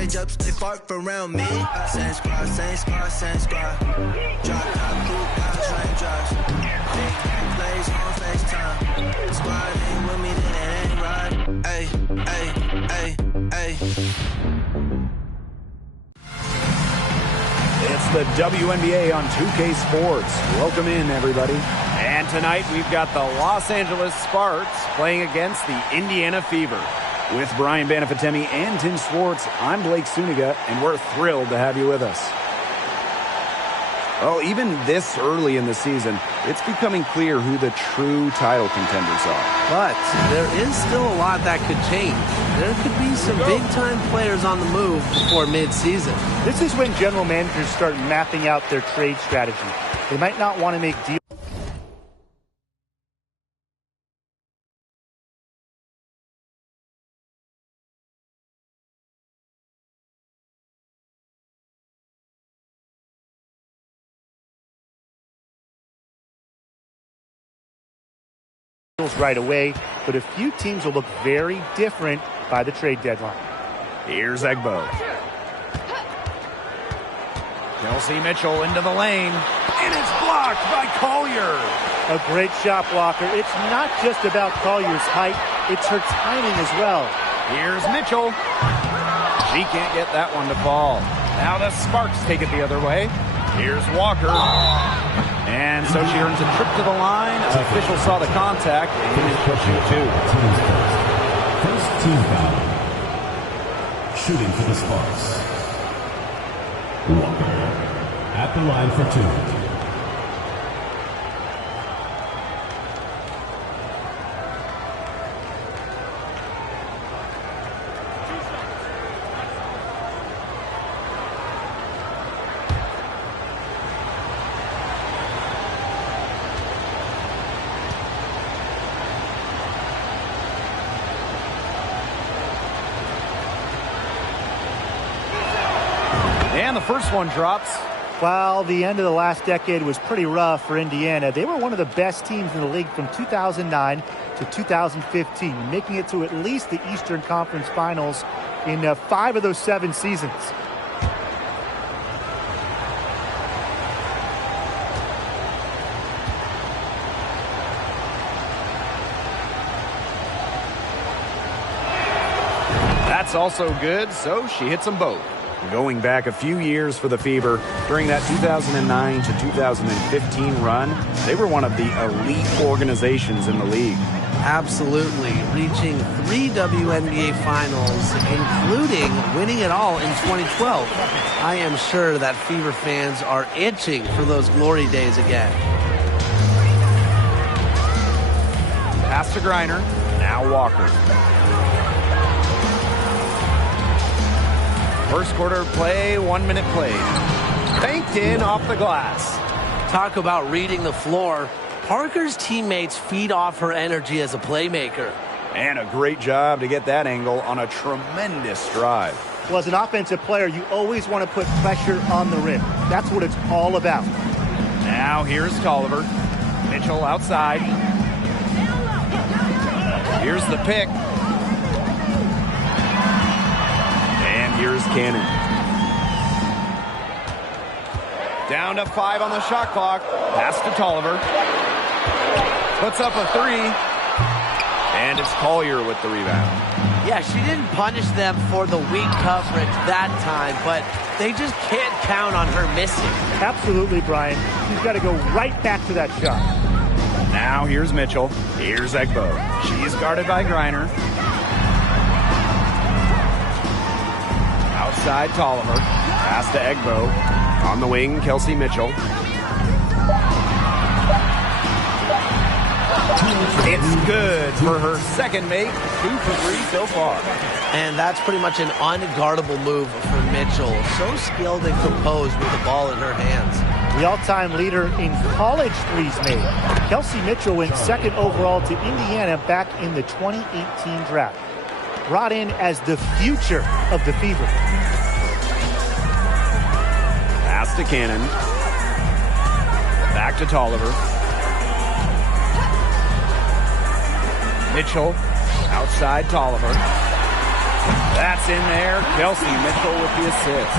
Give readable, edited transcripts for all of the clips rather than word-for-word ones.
change up, stay far from around me. Same squad, same squad, same squad. Drop top, cool down, train drops. Big plays on FaceTime. Squad ain't with me, then it ain't right. Ay, ay, ay, ay. It's the WNBA on 2K Sports. Welcome in, everybody. And tonight we've got the Los Angeles Sparks playing against the Indiana Fever. With Brian Banafitemi and Tim Swartz, I'm Blake Suniga, and we're thrilled to have you with us. Well, even this early in the season, it's becoming clear who the true title contenders are. But there is still a lot that could change. There could be some big-time players on the move before mid-season. This is when general managers start mapping out their trade strategy. They might not want to make deals right away, but a few teams will look very different by the trade deadline. Here's Egbo. Kelsey Mitchell into the lane, and it's blocked by Collier. A great shot blocker. It's not just about Collier's height, it's her timing as well. Here's Mitchell. She can't get that one to fall. Now the Sparks take it the other way. Here's Walker. And so she earns a trip to the line. Official saw the contact, and she'll shoot two. First team foul. Shooting for the Sparks. Walker at the line for two. And the first one drops. While the end of the last decade was pretty rough for Indiana, they were one of the best teams in the league from 2009 to 2015, making it to at least the Eastern Conference Finals in 5 of those 7 seasons. That's also good, so she hits them both. Going back a few years for the Fever, during that 2009 to 2015 run, they were one of the elite organizations in the league. Absolutely. Reaching 3 WNBA finals, including winning it all in 2012. I am sure that Fever fans are itching for those glory days again. Pass to Griner. Now Walker. First quarter play, 1 minute played. Banked in off the glass. Talk about reading the floor. Parker's teammates feed off her energy as a playmaker. And a great job to get that angle on a tremendous drive. Well, as an offensive player, you always want to put pressure on the rim. That's what it's all about. Now here's Tolliver. Mitchell outside. Here's the pick. Here's Cannon. Down to 5 on the shot clock. Pass to Tolliver. Puts up a 3. And it's Collier with the rebound. Yeah, she didn't punish them for the weak coverage that time, but they just can't count on her missing. Absolutely, Brian. She's got to go right back to that shot. Now here's Mitchell. Here's Egbo. She's guarded by Griner. Outside Tolliver. Pass to Egbo. On the wing, Kelsey Mitchell. It's good for her second make. 2 for 3 so far. And that's pretty much an unguardable move for Mitchell. So skilled and composed with the ball in her hands. The all-time leader in college threes made. Kelsey Mitchell went 2nd overall to Indiana back in the 2018 draft. Brought in as the future of the Fever. Pass to Cannon. Back to Tolliver. Mitchell outside Tolliver. That's in there. Kelsey Mitchell with the assist.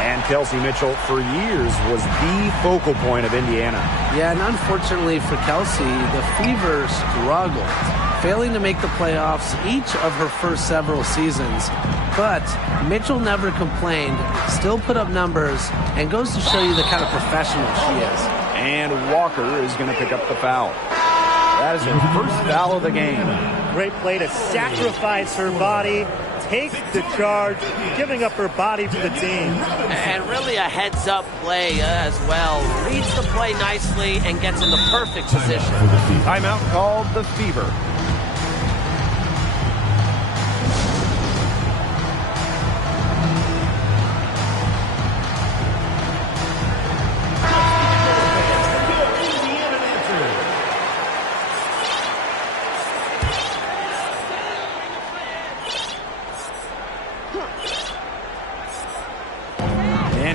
And Kelsey Mitchell, for years, was the focal point of Indiana. Yeah, and unfortunately for Kelsey, the Fever struggled, failing to make the playoffs each of her first several seasons. But Mitchell never complained, still put up numbers, and goes to show you the kind of professional she is. And Walker is going to pick up the foul. That is her first foul of the game. Great play to sacrifice her body, take the charge, giving up her body for the team. And really a heads-up play as well. Reads the play nicely and gets in the perfect position. Timeout called the Fever.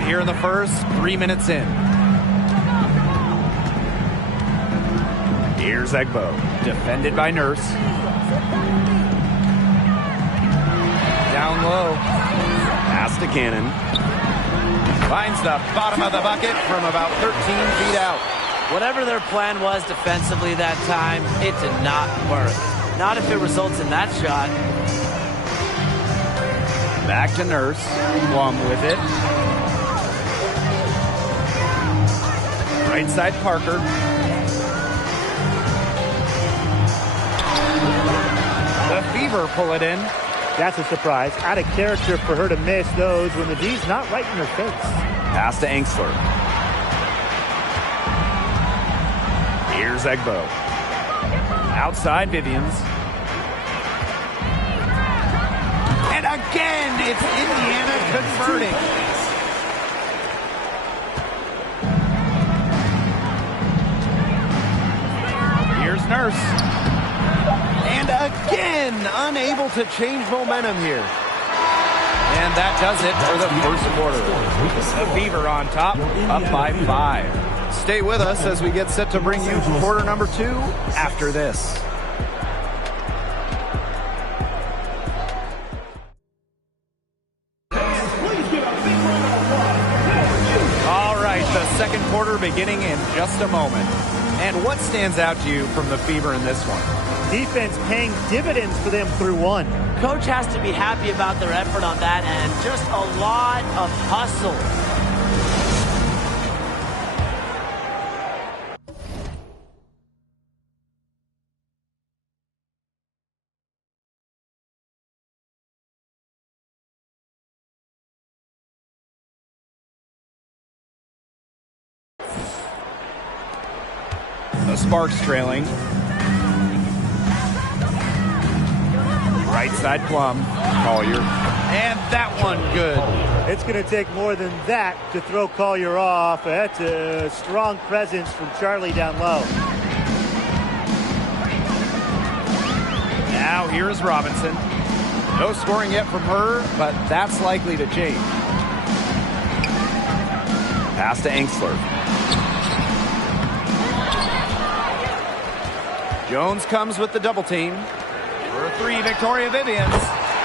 Here in the first, 3 minutes in. Here's Egbo, defended by Nurse. Down low. Pass to Cannon. Finds the bottom of the bucket from about 13 feet out. Whatever their plan was defensively that time, it did not work. Not if it results in that shot. Back to Nurse. Plum with it. Right side Parker. The Fever pull it in. That's a surprise. Out of character for her to miss those when the D's not right in her face. Pass to Angsler. Here's Egbo. Outside Vivians. And again, it's Indiana converting. Here's Nurse. And again, unable to change momentum here. And that does it for the first quarter. The Fever on top, up by 5. Stay with us as we get set to bring you quarter number 2 after this. All right, the second quarter beginning in just a moment. And what stands out to you from the Fever in this one? Defense paying dividends for them through one. Coach has to be happy about their effort on that end. Just a lot of hustle. The Sparks trailing. Right side Plum. Collier. And that one good. It's going to take more than that to throw Collier off. That's a strong presence from Charlie down low. Now here's Robinson. No scoring yet from her, but that's likely to change. Pass to Angsler. Jones comes with the double team. For a 3, Victoria Vivians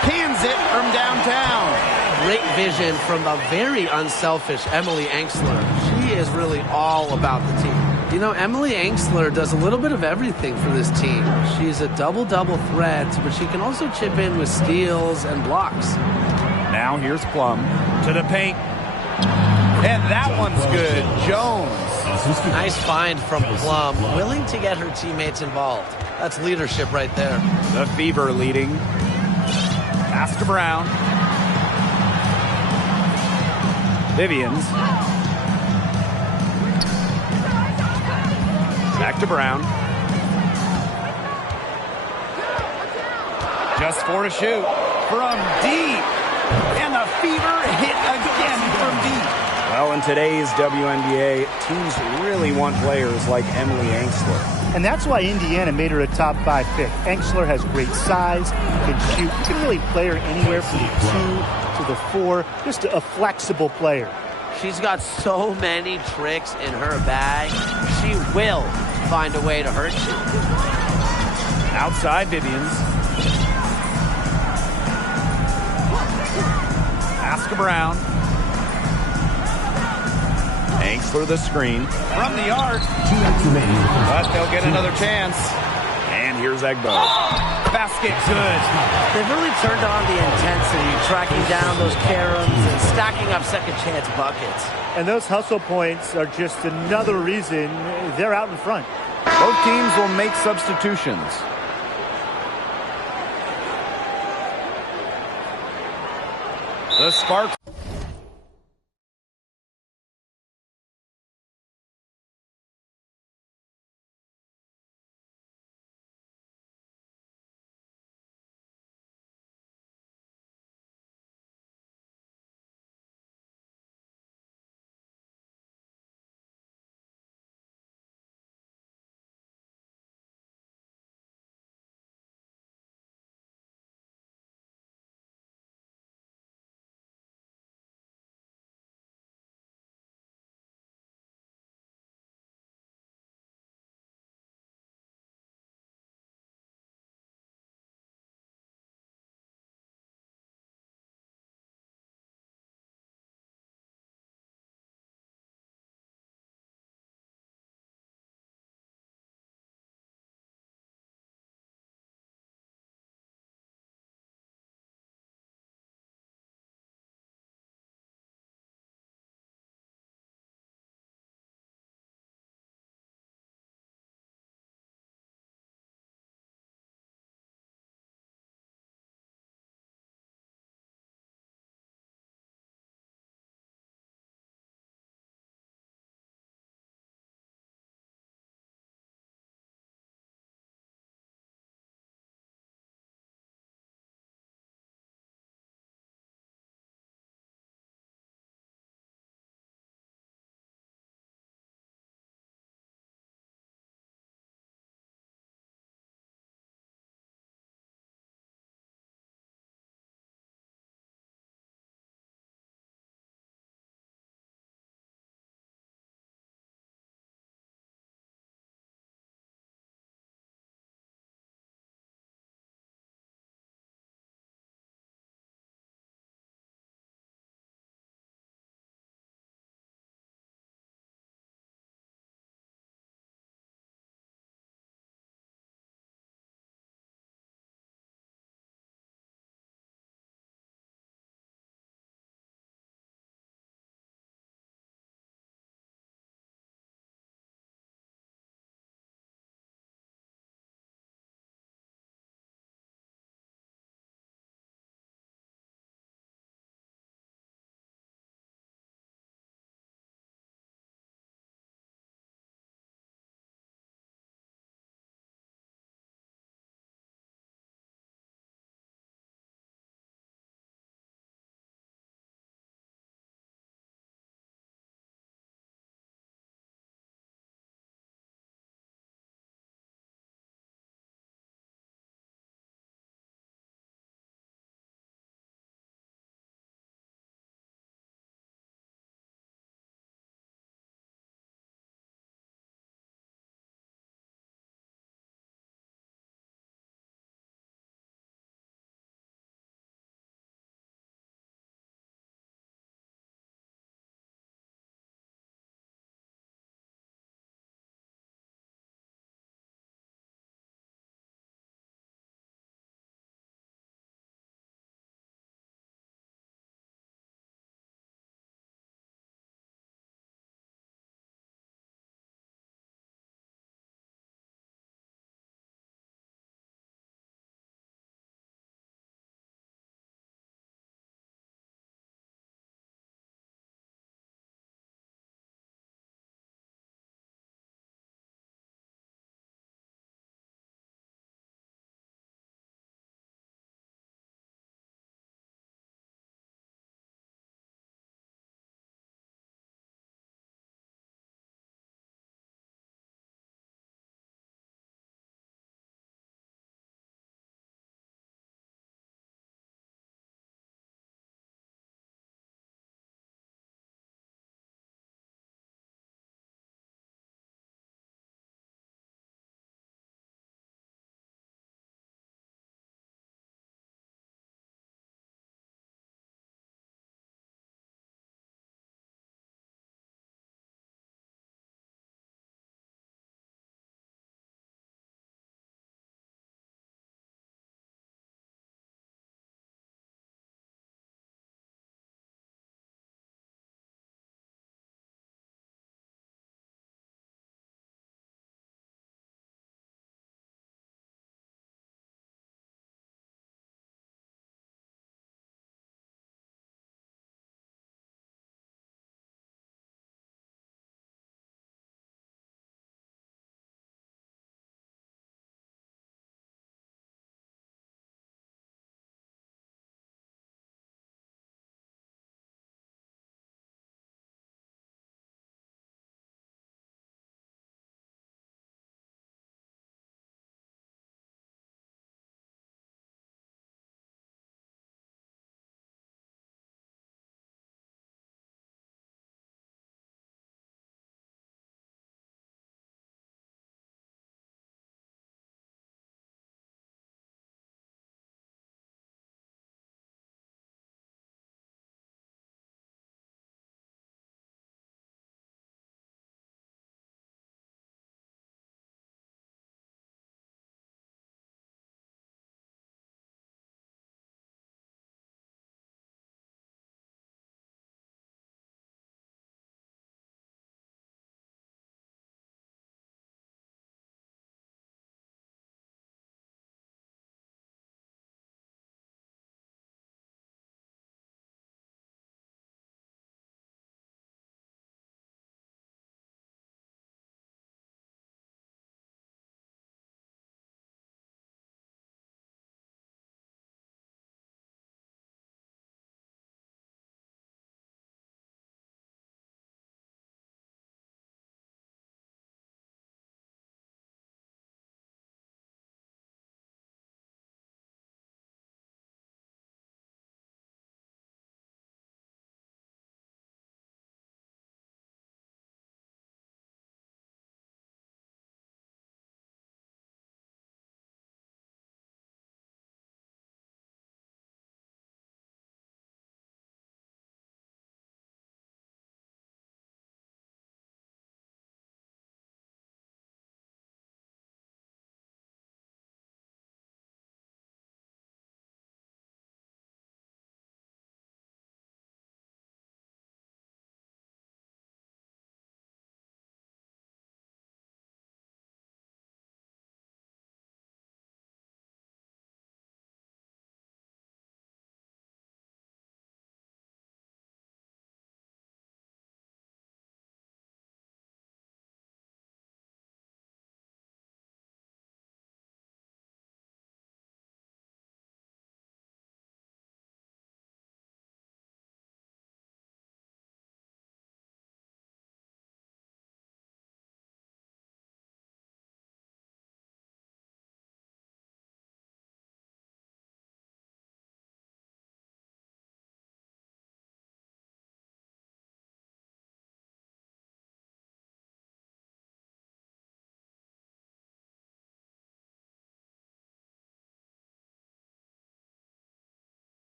cans it from downtown. Great vision from a very unselfish Emily Angsler. She is really all about the team. You know, Emily Angsler does a little bit of everything for this team. She's a double-double threat, but she can also chip in with steals and blocks. Now here's Plum to the paint. And that one's good. Jones. Nice find from Plum, willing to get her teammates involved. That's leadership right there. The Fever leading. Pass to Brown. Vivians. Back to Brown. Just 4 to shoot. From deep. And the Fever hit again from deep. Well, in today's WNBA, teams really want players like Emily Angsler. And that's why Indiana made her a top 5 pick. Angsler has great size, can shoot. You can really play her anywhere from the 2 to the 4. Just a flexible player. She's got so many tricks in her bag. She will find a way to hurt you. Outside Vivians. Pass to Brown. Hanks for the screen. From the arc. 2 minutes remaining. But they'll get another chance. And here's Egbo. Basket good. They've really turned on the intensity, tracking down those caroms and stacking up second chance buckets. And those hustle points are just another reason they're out in front. Both teams will make substitutions. The Sparks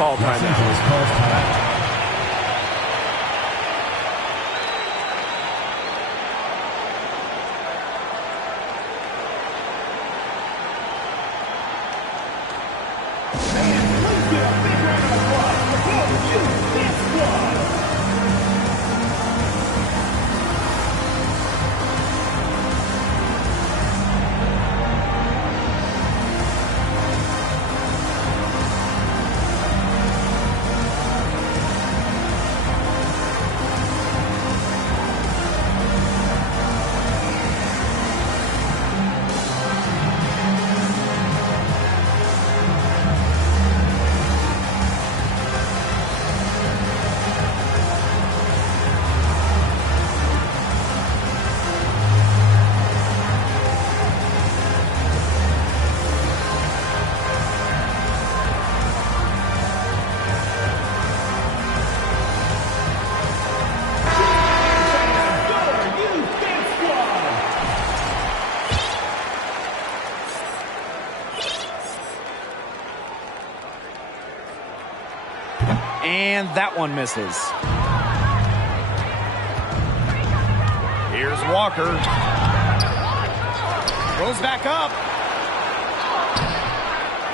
call Los timeout. Angeles calls timeout. And that one misses. Here's Walker. Goes back up.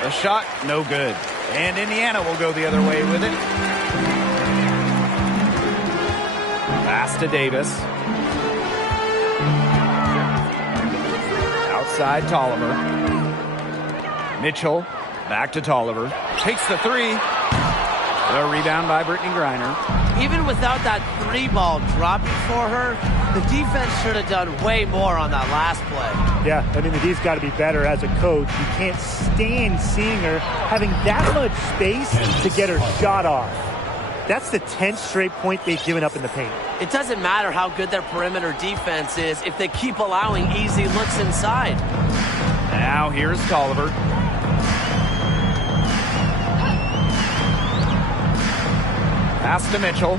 The shot, no good. And Indiana will go the other way with it. Pass to Davis. Outside Tolliver. Mitchell back to Tolliver. Takes the three. A rebound by Brittany Griner. Even without that three ball dropping for her, the defense should have done way more on that last play. Yeah, I mean, the D's got to be better as a coach. You can't stand seeing her having that much space to get her shot off. That's the 10th straight point they've given up in the paint. It doesn't matter how good their perimeter defense is if they keep allowing easy looks inside. Now here's Tolliver. Pass to Mitchell.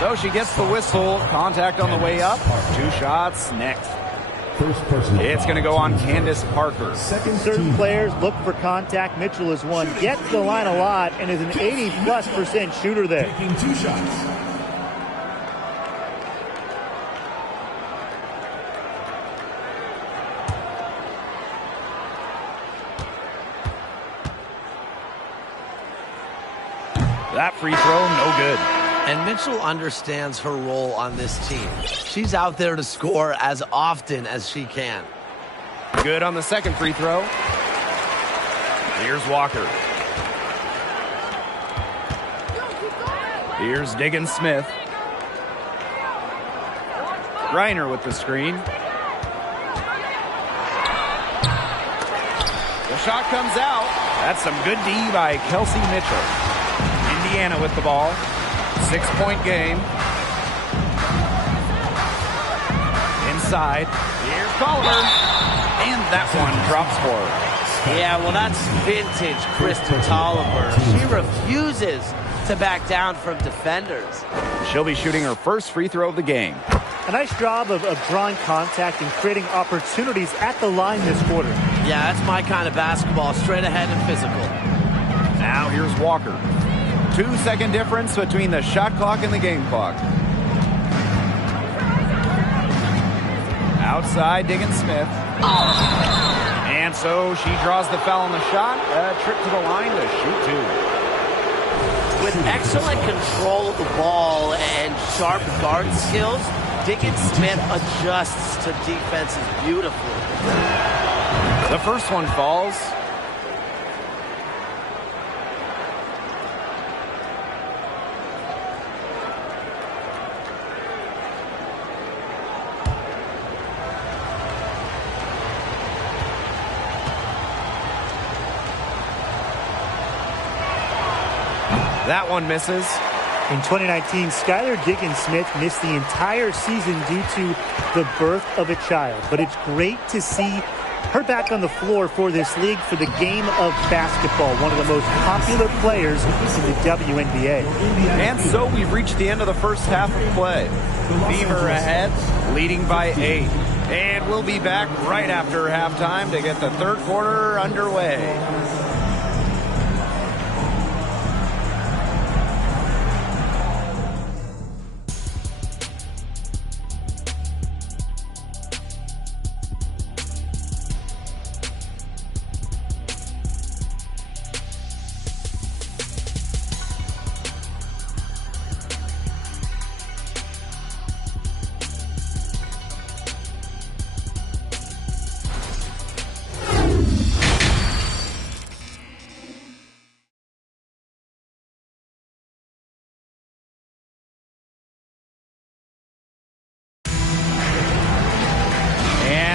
So she gets the whistle. Contact on the way up. 2 shots next. First personal It's going to go on Candace Parker. Certain players look for contact. Mitchell is one. Gets the line a lot and is an 80+% shooter there. Taking 2 shots. That free throw, no good. And Mitchell understands her role on this team. She's out there to score as often as she can. Good on the second free throw. Here's Walker. Here's Diggins Smith. Griner with the screen. The shot comes out. That's some good D by Kelsey Mitchell. Indiana with the ball. 6-point game. Inside. Here's Tolliver. And that one drops for her. Yeah, well, that's vintage Kristen Tolliver. She refuses to back down from defenders. She'll be shooting her first free throw of the game. A nice job of drawing contact and creating opportunities at the line this quarter. Yeah, that's my kind of basketball. Straight ahead and physical. Now here's Walker. 2-second difference between the shot clock and the game clock. Outside, Diggins Smith. And so she draws the foul on the shot. A trip to the line to shoot 2. With excellent control of the ball and sharp guard skills, Diggins Smith adjusts to defenses beautifully. The first one falls. That one misses. In 2019, Skylar Diggins-Smith missed the entire season due to the birth of a child. But it's great to see her back on the floor for this league, for the game of basketball, one of the most popular players in the WNBA. And so we've reached the end of the first half of play. Fever ahead, leading by 8. And we'll be back right after halftime to get the third quarter underway.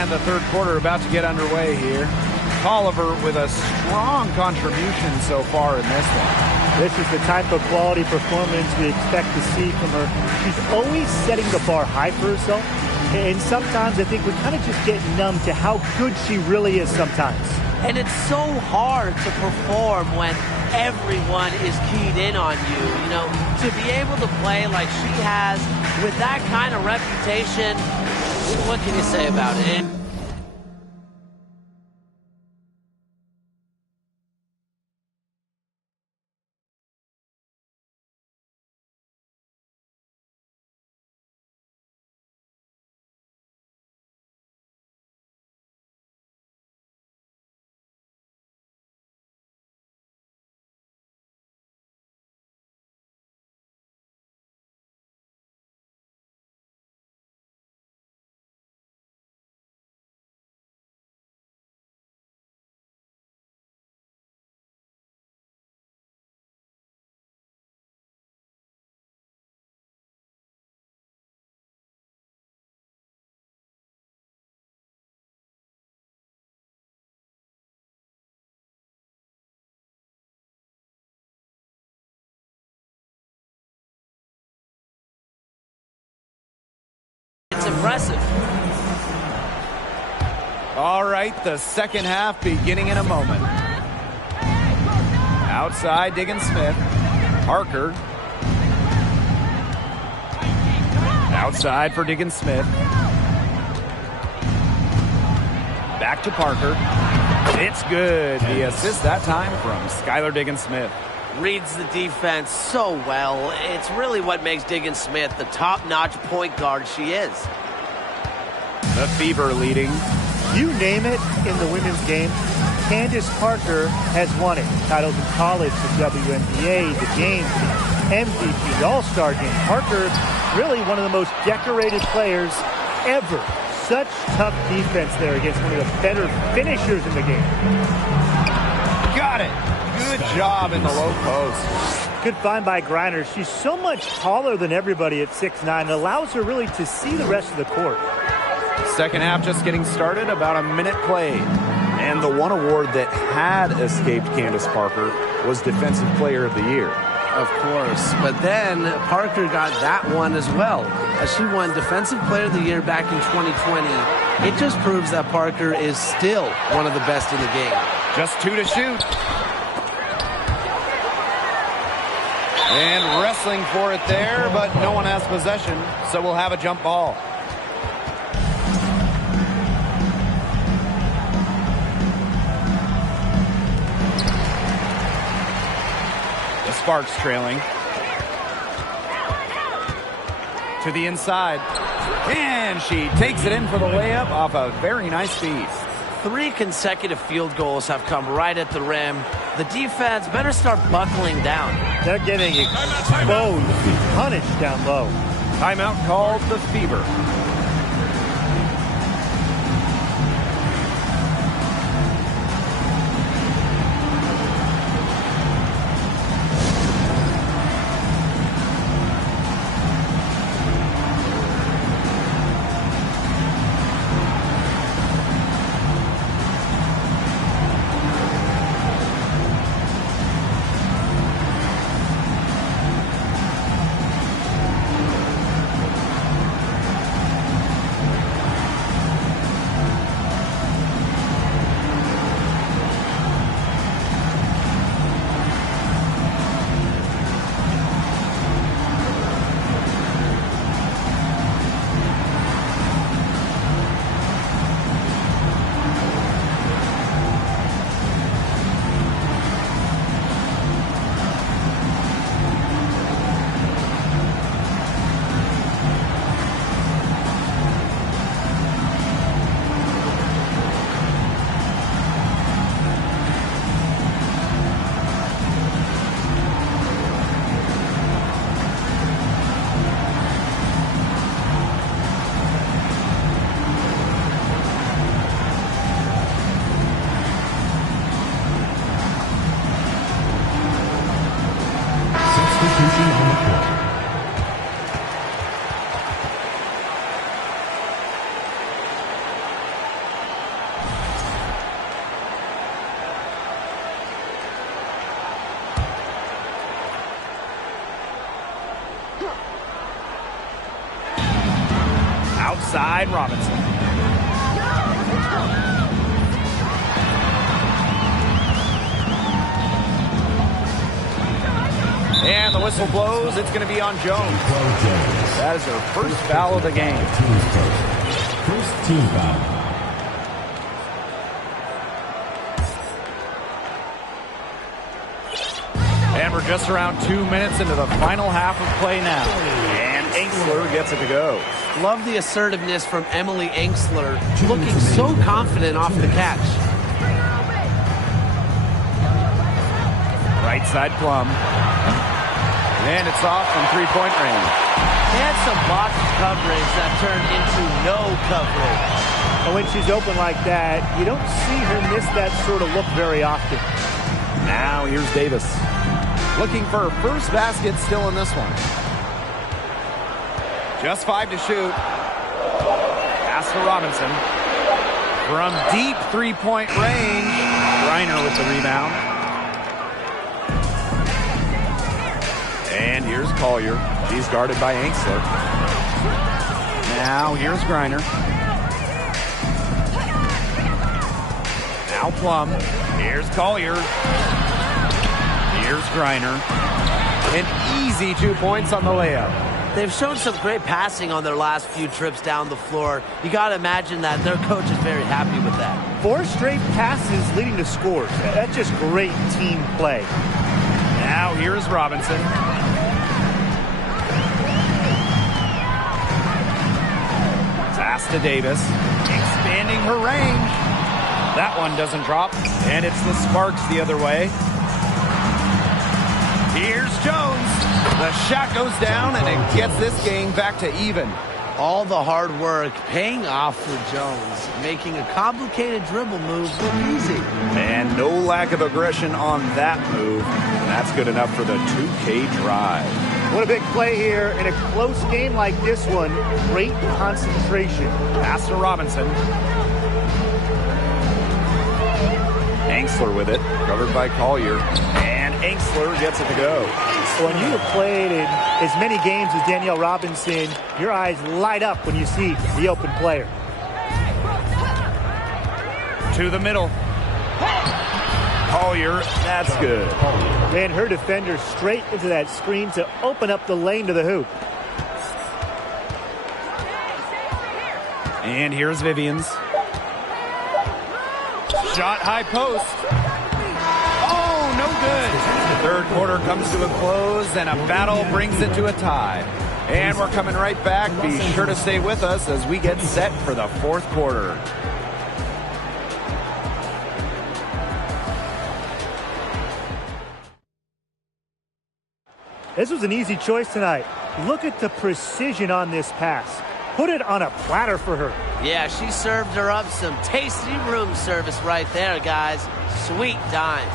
The third quarter about to get underway here. Oliver with a strong contribution so far in this one. This is the type of quality performance we expect to see from her. She's always setting the bar high for herself, and sometimes I think we kind of just get numb to how good she really is sometimes. And it's so hard to perform when everyone is keyed in on you. You know, to be able to play like she has with that kind of reputation, what can you say about it? It's impressive. All right, the second half beginning in a moment. Outside, Diggin Smith. Parker. Outside for Diggin Smith. Back to Parker. It's good. The assist that time from Skylar Diggin Smith. Reads the defense so well. It's really what makes Diggin Smith the top-notch point guard she is. The Fever leading. You name it in the women's game, Candace Parker has won it. Titles in college, the WNBA, the games, the MVP, the All-Star game. Parker, really one of the most decorated players ever. Such tough defense there against one of the better finishers in the game. Got it. Good job in the low post. Good find by Griner. She's so much taller than everybody at 6'9". It allows her really to see the rest of the court. Second half just getting started, about a minute played. And the one award that had escaped Candace Parker was Defensive Player of the Year. Of course, but then Parker got that one as well, as she won Defensive Player of the Year back in 2020. It just proves that Parker is still one of the best in the game. Just 2 to shoot. And wrestling for it there, but no one has possession, so we'll have a jump ball. The Sparks trailing. To the inside. And she takes it in for the layup off a very nice feed. 3 consecutive field goals have come right at the rim. The defense better start buckling down. They're getting exposed, punished down low. Timeout called the Fever. outside Robinson. And the whistle blows. It's going to be on Jones. That is her first foul of the game. First team foul. And we're just around 2 minutes into the final half of play now. And Angsler gets it to go. Love the assertiveness from Emily Angsler, looking so confident off the catch. Right side Plum. And it's off from three-point range. They had some box coverage that turned into no coverage. And when she's open like that, you don't see her miss that sort of look very often. Now here's Davis. Looking for her first basket still in this one. Just 5 to shoot. Pass to Robinson. From deep three-point range. Reiner with the rebound. And here's Collier. She's guarded by Angsler. Now here's Griner. Now Plum. Here's Collier. Here's Griner. An easy 2 points on the layup. They've shown some great passing on their last few trips down the floor. You got to imagine that their coach is very happy with that. 4 straight passes leading to scores. That's just great team play. Now here's Robinson. Pass to Davis. Expanding her range. That one doesn't drop. And it's the Sparks the other way. Here's Jones. The shot goes down, and it gets this game back to even. All the hard work paying off for Jones, making a complicated dribble move look easy. And no lack of aggression on that move. That's good enough for the 2K drive. What a big play here in a close game like this one. Great concentration. Pass to Robinson. Angsler with it, covered by Collier. And Angsler gets it to go. When you have played in as many games as Danielle Robinson, your eyes light up when you see the open player. To the middle. Collier, that's good. Ran her defender straight into that screen to open up the lane to the hoop. And here's Vivians. Shot high post. Oh, no good. The third quarter comes to a close, and a battle brings it to a tie. And we're coming right back. Be sure to stay with us as we get set for the fourth quarter. This was an easy choice tonight. Look at the precision on this pass. Put it on a platter for her. Yeah, she served her up some tasty room service right there, guys. Sweet dime.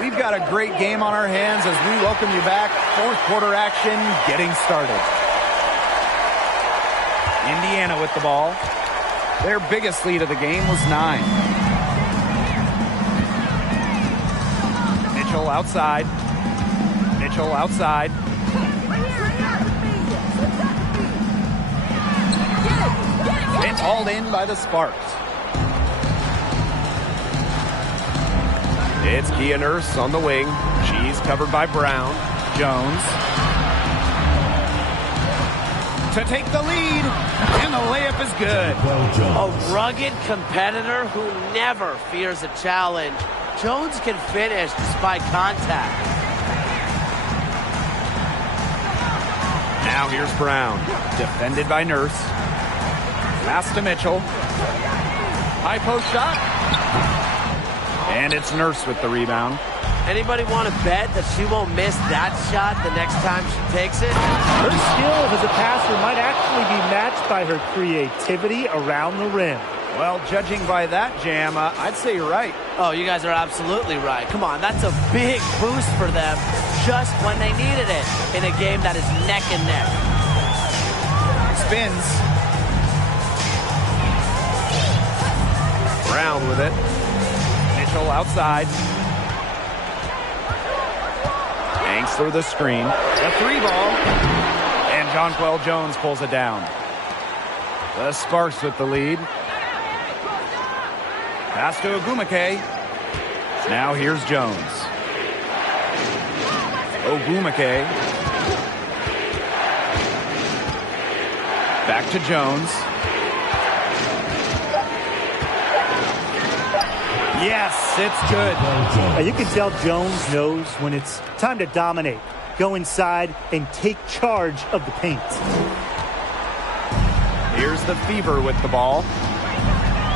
We've got a great game on our hands as we welcome you back. Fourth quarter action getting started. Indiana with the ball. Their biggest lead of the game was 9. Mitchell outside. Mitchell outside. It's hauled in by the Sparks. It's Kia Nurse on the wing. She's covered by Brown. Jones. To take the lead, and the layup is good. A rugged competitor who never fears a challenge. Jones can finish despite contact. Now here's Brown, defended by Nurse. Pass to Mitchell. High post shot. And it's Nurse with the rebound. Anybody want to bet that she won't miss that shot the next time she takes it? Her skills as a passer might actually be matched by her creativity around the rim. Well, judging by that, Jam, I'd say you're right. Oh, you guys are absolutely right. Come on, that's a big boost for them just when they needed it in a game that is neck and neck. Spins. with it. Mitchell outside. Hanks through the screen. The 3-ball. And Jonquel Jones pulls it down. The Sparks with the lead. Pass to Ogumake. Now here's Jones. Ogumake. Back to Jones. Yes, it's good. You can tell Jones knows when it's time to dominate. Go inside and take charge of the paint. Here's the Fever with the ball.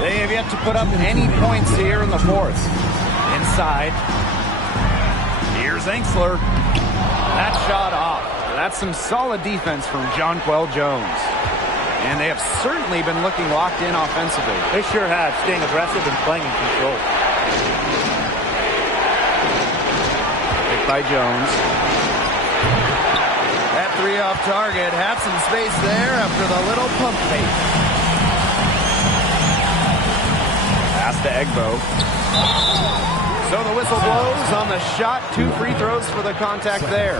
They have yet to put up any points here in the fourth. Inside. Here's Enksler. That shot off. That's some solid defense from Jonquel Jones. And they have certainly been looking locked in offensively. They sure have, staying aggressive and playing in control. Picked by Jones. That 3 off target had some space there after the little pump fake. Pass to Egbo. So the whistle blows on the shot. 2 free throws for the contact there.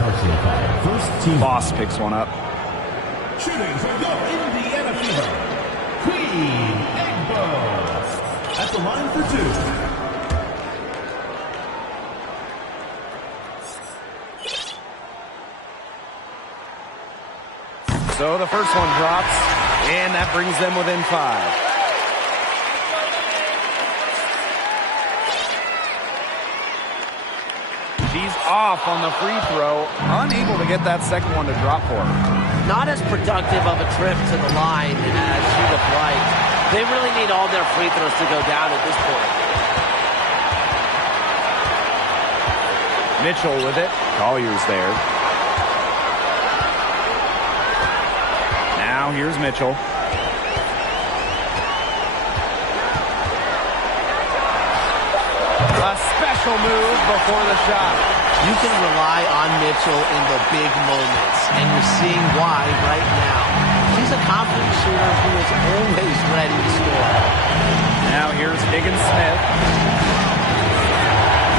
Boss picks one up. Shooting for the Indiana Fever, Queen Egbo. At the line for 2. So the first one drops, and that brings them within 5. She's off on the free throw, unable to get that second one to drop for her. Not as productive of a trip to the line as she would like. They really need all their free throws to go down at this point. Mitchell with it. Collier's there. Now here's Mitchell. A special move before the shot. You can rely on Mitchell in the big moments, and you're seeing why right now. She's a confident shooter who is always ready to score. Now here's Higgins-Smith.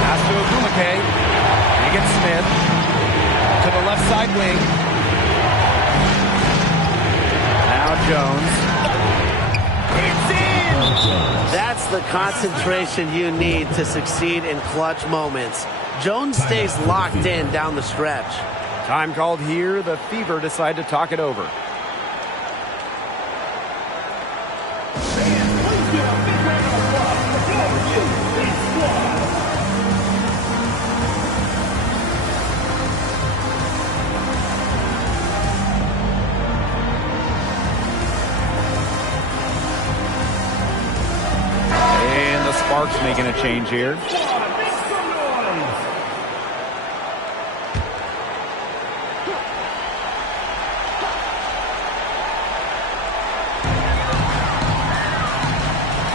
Pass to Ogumake. Higgins-Smith to the left side wing. Now Jones. It's in! That's the concentration you need to succeed in clutch moments. Jones stays locked in down the stretch. Time called here. The Fever decide to talk it over. And the Sparks making a change here.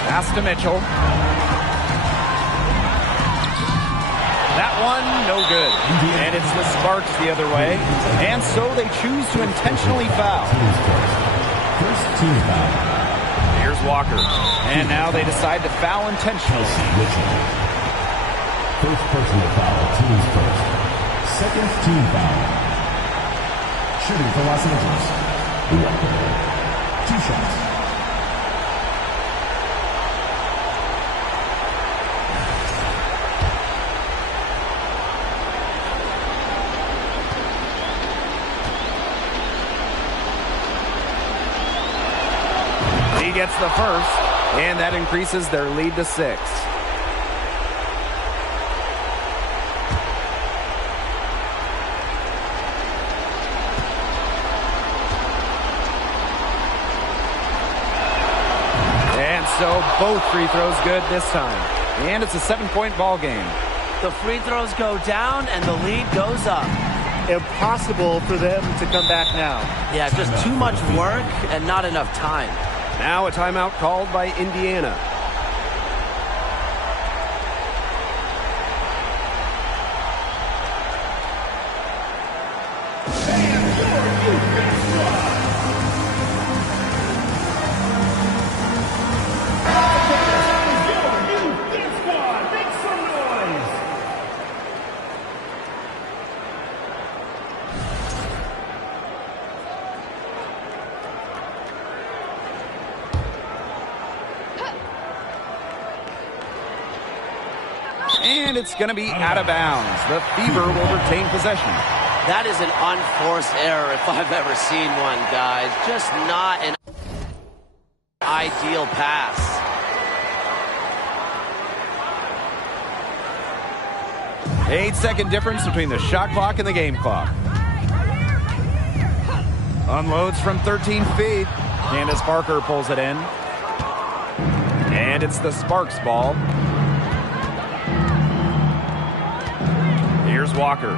Pass to Mitchell. That one, no good. And it's the Sparks the other way. And so they choose to intentionally foul. First team foul. Here's Walker. And now they decide to foul intentionally. First personal foul, team's first. Second team foul. Shooting for Los Angeles. Walker. 2 shots. Gets the first, and that increases their lead to 6. And so both free throws good this time. And it's a 7-point ball game. The free throws go down and the lead goes up. Impossible for them to come back now. Yeah, just too much work and not enough time. Now a timeout called by Indiana. And it's going to be out of bounds. The Fever will retain possession. That is an unforced error if I've ever seen one, guys. Just not an ideal pass. Eight-second difference between the shot clock and the game clock. Unloads from 13 feet. Candace Parker pulls it in. And it's the Sparks ball. Here's Walker.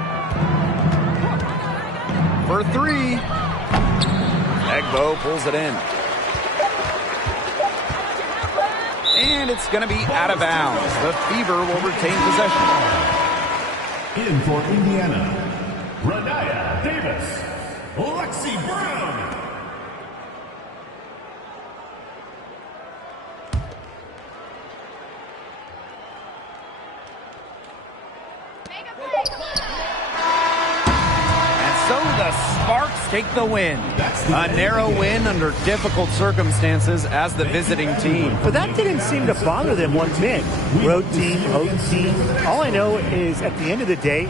For three. Egbo pulls it in. And it's going to be out of bounds. The Fever will retain possession. In for Indiana, Renaya Davis, Lexi Brown. And so the Sparks take the win. A narrow win under difficult circumstances as the visiting team. But that didn't seem to bother them one bit. Road team, home team. All I know is at the end of the day,